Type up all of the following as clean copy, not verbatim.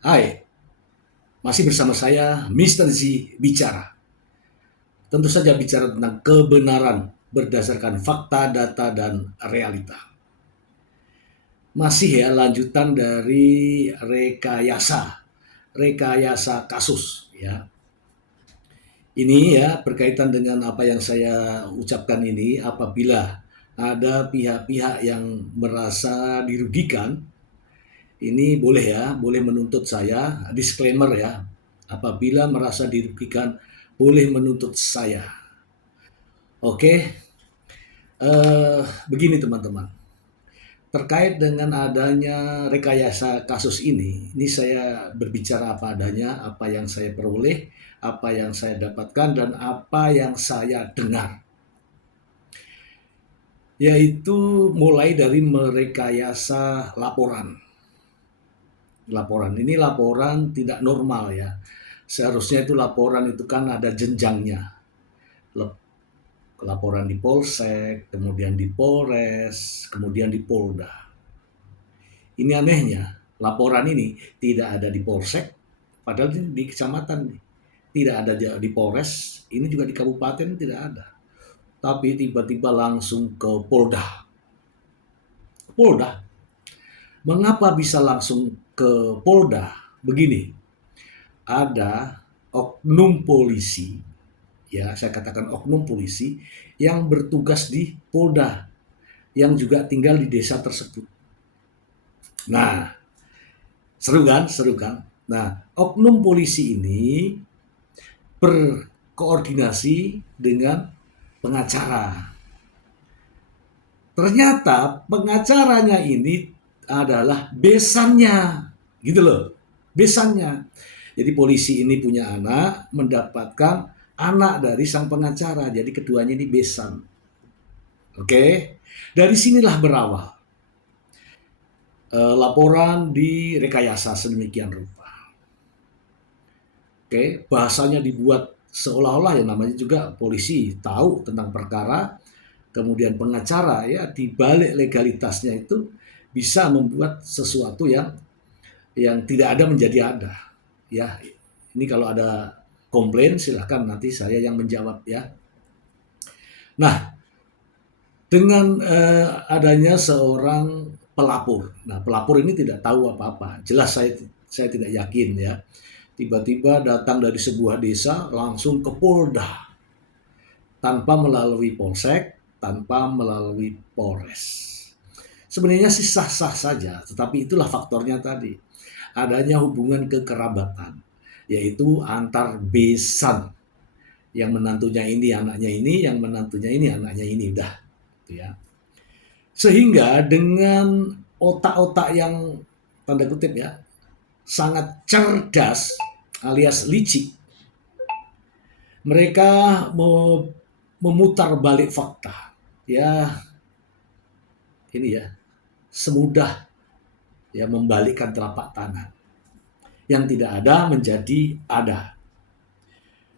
Hai, masih bersama saya Mr. Z bicara. Tentu saja bicara tentang kebenaran berdasarkan fakta, data, dan realita. Masih ya lanjutan dari rekayasa kasus ya. Ini ya berkaitan dengan apa yang saya ucapkan ini, apabila ada pihak-pihak yang merasa dirugikan, ini boleh ya, boleh menuntut saya, disclaimer ya, apabila merasa dirugikan boleh menuntut saya. Oke, begini teman-teman, terkait dengan adanya rekayasa kasus ini saya berbicara apa adanya, apa yang saya peroleh, apa yang saya dapatkan, dan apa yang saya dengar. Yaitu mulai dari merekayasa laporan. Laporan ini laporan tidak normal ya. Seharusnya itu laporan itu kan ada jenjangnya. Laporan di Polsek, kemudian di Polres, kemudian di Polda. Ini anehnya, laporan ini tidak ada di Polsek, padahal di kecamatan nih. Tidak ada di Polres, ini juga di kabupaten tidak ada. Tapi tiba-tiba langsung ke Polda. Polda, mengapa bisa langsung ke Polda? Begini, ada oknum polisi, ya saya katakan oknum polisi, yang bertugas di Polda, yang juga tinggal di desa tersebut. Nah, seru kan? Seru kan? Nah, oknum polisi ini berkoordinasi dengan pengacara. Ternyata pengacaranya ini adalah besannya, gitu loh, besannya. Jadi polisi ini punya anak, mendapatkan anak dari sang pengacara, jadi keduanya ini besan. Oke, dari sinilah berawal laporan di rekayasa sedemikian rupa. Oke, bahasanya dibuat seolah-olah yang namanya juga polisi tahu tentang perkara, kemudian pengacara ya di balik legalitasnya itu bisa membuat sesuatu yang tidak ada menjadi ada. Ya, ini kalau ada komplain silahkan nanti saya yang menjawab ya. Nah, dengan adanya seorang pelapor. Nah, pelapor ini tidak tahu apa-apa. Jelas saya tidak yakin ya. Tiba-tiba datang dari sebuah desa langsung ke Polda tanpa melalui Polsek, tanpa melalui Polres. Sebenarnya sih sah-sah saja, tetapi itulah faktornya tadi. Adanya hubungan kekerabatan, yaitu antar besan. Yang menantunya ini anaknya ini, yang menantunya ini anaknya ini, udah. Gitu ya. Sehingga dengan otak-otak yang tanda kutip ya, sangat cerdas alias licik, mereka memutar balik fakta. Ya, ini ya, semudah ya membalikkan telapak tangan. Yang tidak ada menjadi ada.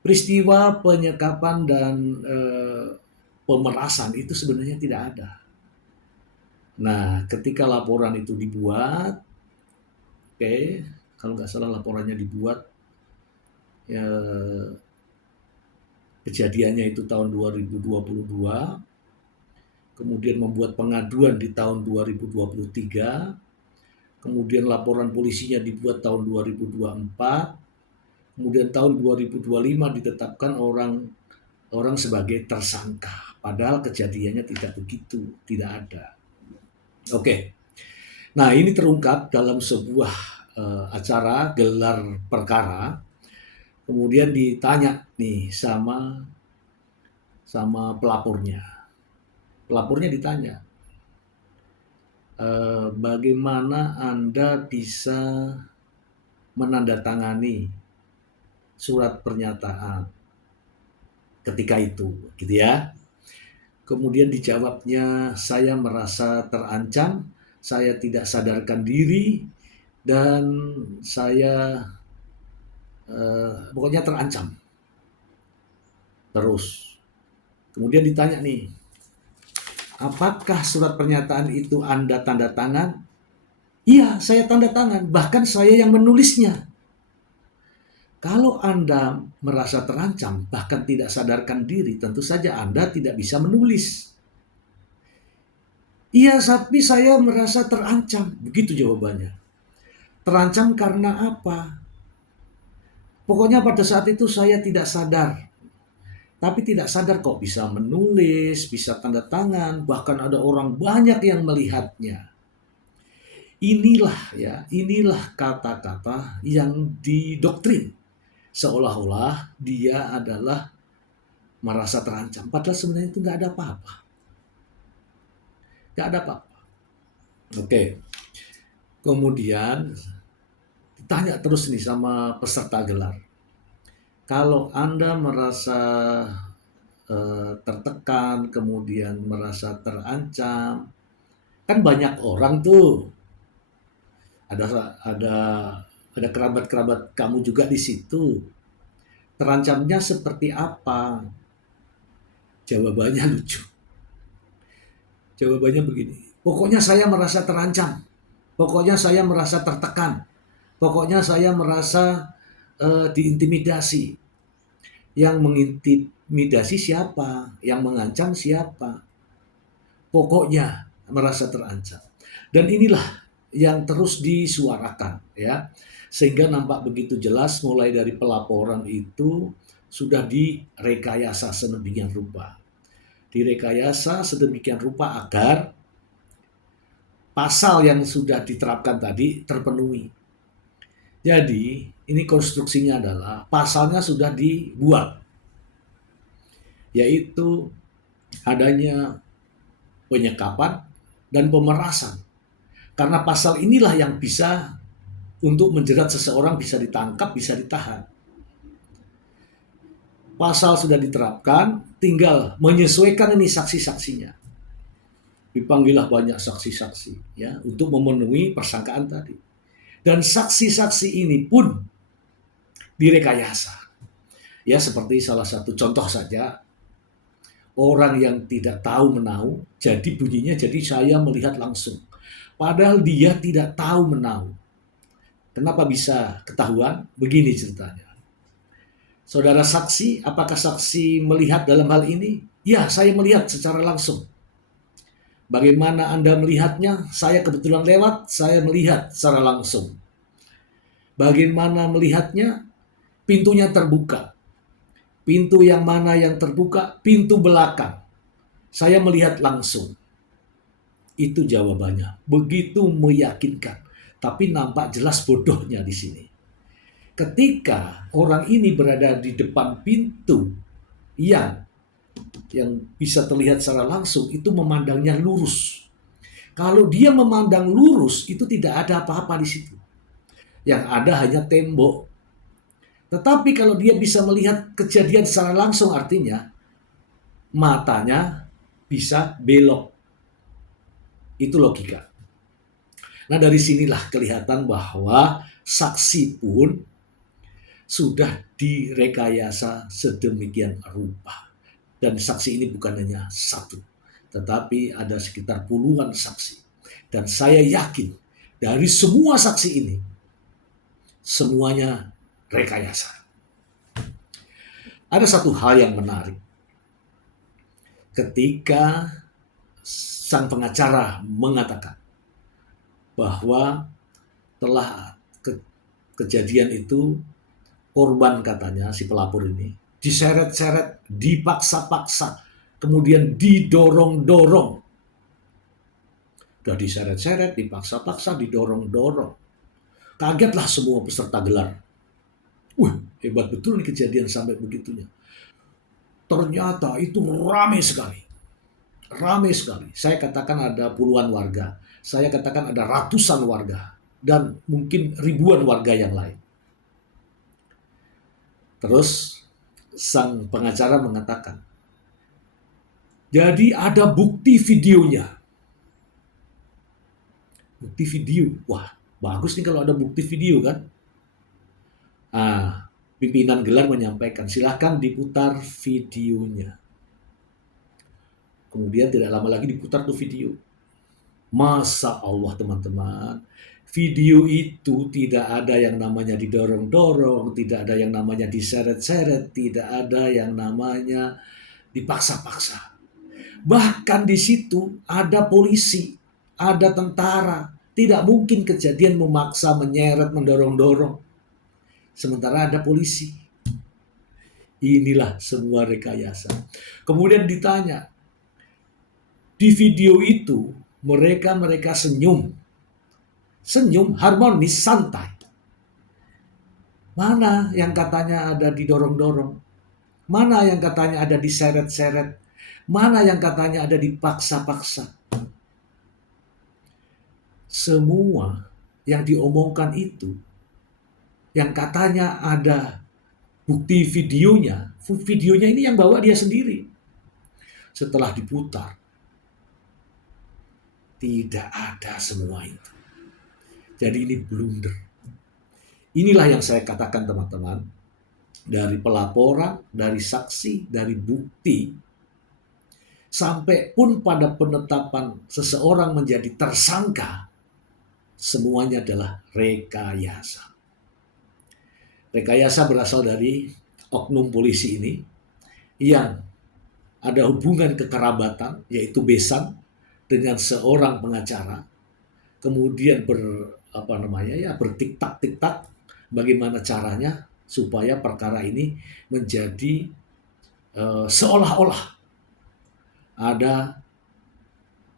Peristiwa penyekapan dan pemerasan itu sebenarnya tidak ada. Nah, ketika laporan itu dibuat, oke, kalau nggak salah laporannya dibuat, ya, kejadiannya itu tahun 2022, kemudian membuat pengaduan di tahun 2023, kemudian laporan polisinya dibuat tahun 2024, kemudian tahun 2025 ditetapkan orang sebagai tersangka. Padahal kejadiannya tidak begitu, tidak ada. Oke, nah ini terungkap dalam sebuah acara gelar perkara. Kemudian ditanya nih sama pelapornya. Pelapornya ditanya, bagaimana Anda bisa menandatangani surat pernyataan ketika itu, gitu ya. Kemudian dijawabnya, saya merasa terancam, saya tidak sadarkan diri, dan saya pokoknya terancam. Terus, kemudian ditanya nih, apakah surat pernyataan itu Anda tanda tangan? Iya, saya tanda tangan, bahkan saya yang menulisnya. Kalau Anda merasa terancam, bahkan tidak sadarkan diri, tentu saja Anda tidak bisa menulis. Iya, tapi saya merasa terancam. Begitu jawabannya. Terancam karena apa? Pokoknya pada saat itu saya tidak sadar. Tapi tidak sadar kok bisa menulis, bisa tanda tangan, bahkan ada orang banyak yang melihatnya. Inilah kata-kata yang didoktrin. Seolah-olah dia adalah merasa terancam. Padahal sebenarnya itu nggak ada apa-apa. Nggak ada apa-apa. Oke, kemudian tanya terus nih sama peserta gelar. Kalau Anda merasa tertekan, kemudian merasa terancam, kan banyak orang tuh, ada ada ada kerabat-kerabat kamu juga di situ. Terancamnya seperti apa? Jawabannya lucu. Jawabannya begini. Pokoknya saya merasa terancam. Pokoknya saya merasa tertekan. Pokoknya saya merasa diintimidasi. Yang mengintimidasi siapa? Yang mengancam siapa? Pokoknya merasa terancam. Dan inilah yang terus disuarakan, ya. Sehingga nampak begitu jelas mulai dari pelaporan itu sudah direkayasa sedemikian rupa. Direkayasa sedemikian rupa agar pasal yang sudah diterapkan tadi terpenuhi. Jadi, ini konstruksinya adalah pasalnya sudah dibuat, yaitu adanya penyekapan dan pemerasan. Karena pasal inilah yang bisa untuk menjerat seseorang, bisa ditangkap, bisa ditahan. Pasal sudah diterapkan, tinggal menyesuaikan ini saksi-saksinya. Dipanggillah banyak saksi-saksi ya untuk memenuhi persangkaan tadi. Dan saksi-saksi ini pun direkayasa. Ya, seperti salah satu contoh saja, orang yang tidak tahu menahu, jadi bunyinya jadi saya melihat langsung. Padahal dia tidak tahu menahu. Kenapa bisa ketahuan? Begini ceritanya. Saudara saksi, apakah saksi melihat dalam hal ini? Ya, saya melihat secara langsung. Bagaimana Anda melihatnya? Saya kebetulan lewat, saya melihat secara langsung. Bagaimana melihatnya? Pintunya terbuka. Pintu yang mana yang terbuka? Pintu belakang. Saya melihat langsung. Itu jawabannya. Begitu meyakinkan. Tapi nampak jelas bodohnya di sini. Ketika orang ini berada di depan pintu yang bisa terlihat secara langsung, itu memandangnya lurus. Kalau dia memandang lurus, itu tidak ada apa-apa di situ. Yang ada hanya tembok. Tetapi kalau dia bisa melihat kejadian secara langsung, artinya matanya bisa belok. Itu logika. Nah, dari sinilah kelihatan bahwa saksi pun sudah direkayasa sedemikian rupa. Dan saksi ini bukan hanya satu, tetapi ada sekitar puluhan saksi. Dan saya yakin dari semua saksi ini, semuanya rekayasa. Ada satu hal yang menarik. Ketika sang pengacara mengatakan bahwa telah kejadian itu, korban katanya, si pelapor ini, diseret-seret, dipaksa-paksa, kemudian didorong-dorong. Udah diseret-seret, dipaksa-paksa, didorong-dorong. Kagetlah semua peserta gelar. Wah, hebat betul nih kejadian sampai begitunya. Ternyata itu ramai sekali. Ramai sekali. Saya katakan ada puluhan warga. Saya katakan ada ratusan warga. Dan mungkin ribuan warga yang lain. Terus sang pengacara mengatakan, jadi ada bukti videonya. Bukti video. Wah, bagus nih kalau ada bukti video kan. Pimpinan gelar menyampaikan, silahkan diputar videonya. Kemudian tidak lama lagi diputar tuh video. Masa Allah teman-teman, Video itu tidak ada yang namanya didorong-dorong, tidak ada yang namanya diseret-seret, tidak ada yang namanya dipaksa-paksa. Bahkan di situ ada polisi, ada tentara. Tidak mungkin kejadian memaksa, menyeret, mendorong-dorong. Sementara ada polisi. Inilah semua rekayasa. Kemudian ditanya, di video itu mereka senyum. Senyum harmonis, santai. Mana yang katanya ada didorong-dorong? Mana yang katanya ada diseret-seret? Mana yang katanya ada dipaksa-paksa? Semua yang diomongkan itu, yang katanya ada bukti videonya ini yang bawa dia sendiri. Setelah diputar, tidak ada semua itu. Jadi ini blunder. Inilah yang saya katakan teman-teman, dari pelaporan, dari saksi, dari bukti, sampai pun pada penetapan seseorang menjadi tersangka, semuanya adalah rekayasa. Rekayasa berasal dari oknum polisi ini yang ada hubungan kekerabatan, yaitu besan, dengan seorang pengacara, kemudian bertiktak-tiktak bagaimana caranya supaya perkara ini menjadi seolah-olah ada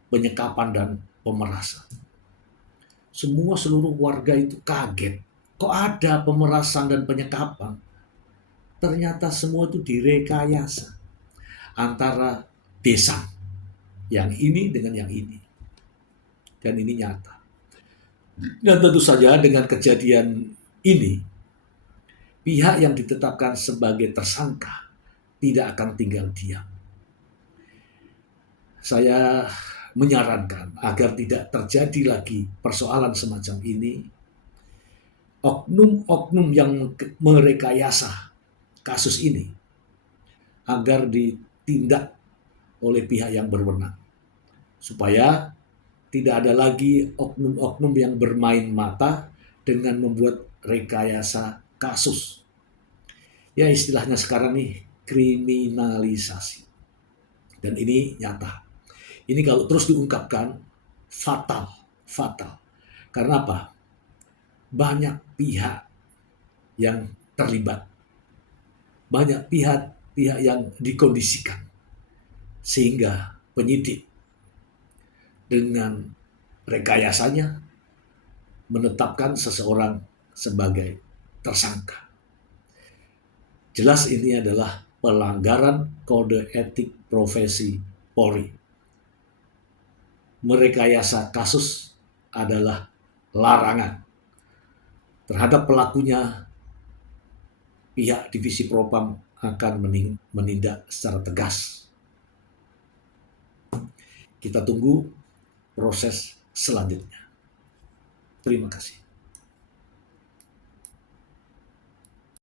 penyekapan dan pemerasan. Seluruh warga itu kaget. Kok ada pemerasan dan penyekapan? Ternyata semua itu direkayasa antara desa yang ini dengan yang ini. Dan ini nyata. Dan tentu saja dengan kejadian ini, pihak yang ditetapkan sebagai tersangka tidak akan tinggal diam. Saya menyarankan agar tidak terjadi lagi persoalan semacam ini. Oknum-oknum yang merekayasa kasus ini agar ditindak oleh pihak yang berwenang. Supaya tidak ada lagi oknum-oknum yang bermain mata dengan membuat rekayasa kasus. Ya istilahnya sekarang nih, kriminalisasi. Dan ini nyata. Ini kalau terus diungkapkan, fatal. Karena apa? Banyak pihak yang terlibat. Banyak pihak yang dikondisikan. Sehingga penyidik dengan rekayasanya menetapkan seseorang sebagai tersangka. Jelas ini adalah pelanggaran kode etik profesi Polri. Merekayasa kasus adalah larangan. Terhadap pelakunya, pihak Divisi Propam akan menindak secara tegas. Kita tunggu proses selanjutnya. Terima kasih.